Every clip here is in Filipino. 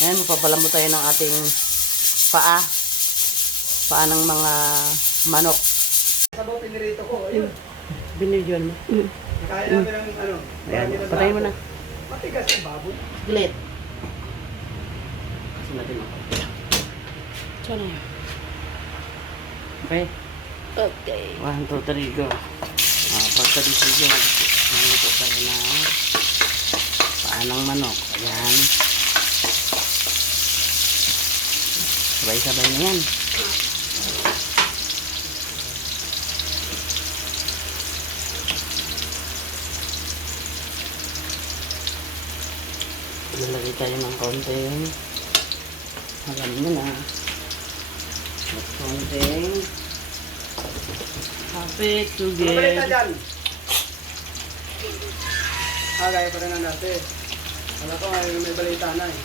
Ayan, magpapalamot tayo ng ating paa. Paa ng mga manok. Sabaw pinirito ko, ayun. Binidyoan mo. Kaya namin ang ano. Ayan, patayin mo na. Matigas ang baboy. Glit. Kasi natin ako. Sana yun. Okay. Okay. 1, 2, 3, go. Pagka-decision, magluto tayo na paa ng manok. Ayan. Sabay-sabay na yan. Lalagay tayo ng konting alam mo na at konting hapit Ano balita together. dyan? Gaya pa rin ang dati. Wala ko ngayon may balita na eh.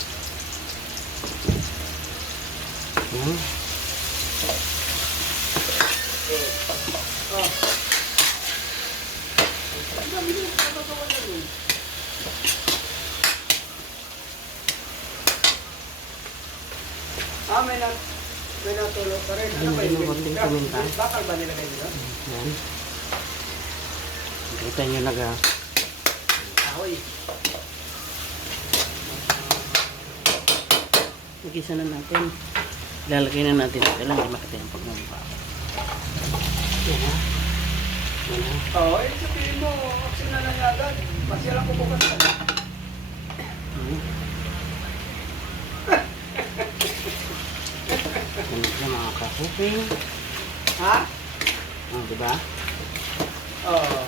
Ayan. Oh. Ang dami nyo nakagawa na yun. May natulog pa rin. Ano ba Hindi yun? mo konting paminta. Bakal ba nilagay nila? Ayan. Kita nyo naga Ahoy. magisa na natin. Lalagay na natin. Kailangan hindi makita yung pagmumpa. Ayan ha. Ayan ha. Oo, sabihin mo, aksin na lang agad. Masya lang kukukas ka. Ganun siya mga ka-cooking. Ha? Diba? Oo.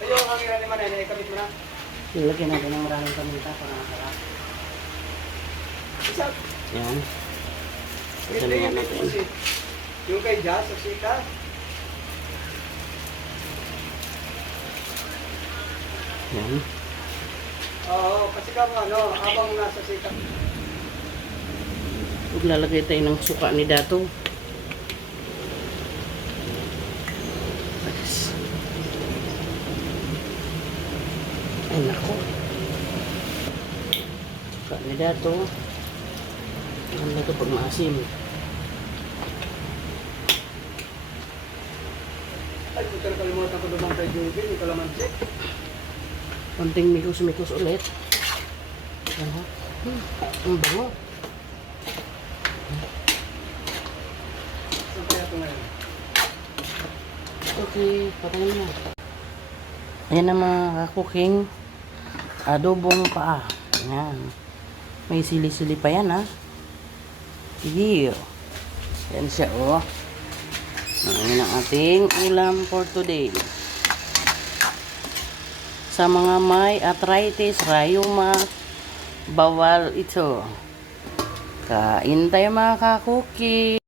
Ayun, ang hangin ni Manay, naikabit mo na. Lalagyan natin ng maraming paminta para masarap. Isa, Ayan. hindi Sasalingan yung natin. pusit. Yung kay Jazz, sa sika. Ayan. Oo, kasi ka mo, ano, habang nasa sika. Lalagay tayo ng suka ni Dato. Ay nako. Suka ni Dato. Ano na ito pag maasim? Ay, puto na kalimutan ko naman kay Jubin, yung kalamansi. Konting mikos-mikos ulit. Ayan ha. Ang bango. Saan kaya ito ngayon? Okay, patayin mo. Ayan na mga ka-cooking. Adobong paa. Ayan. May sili-sili pa yan ha. Iyo. Yan siya oh. Ayan ang ating ulam for today. Sa mga may arthritis, rheuma, bawal ito. Kain tayo mga ka-cooking.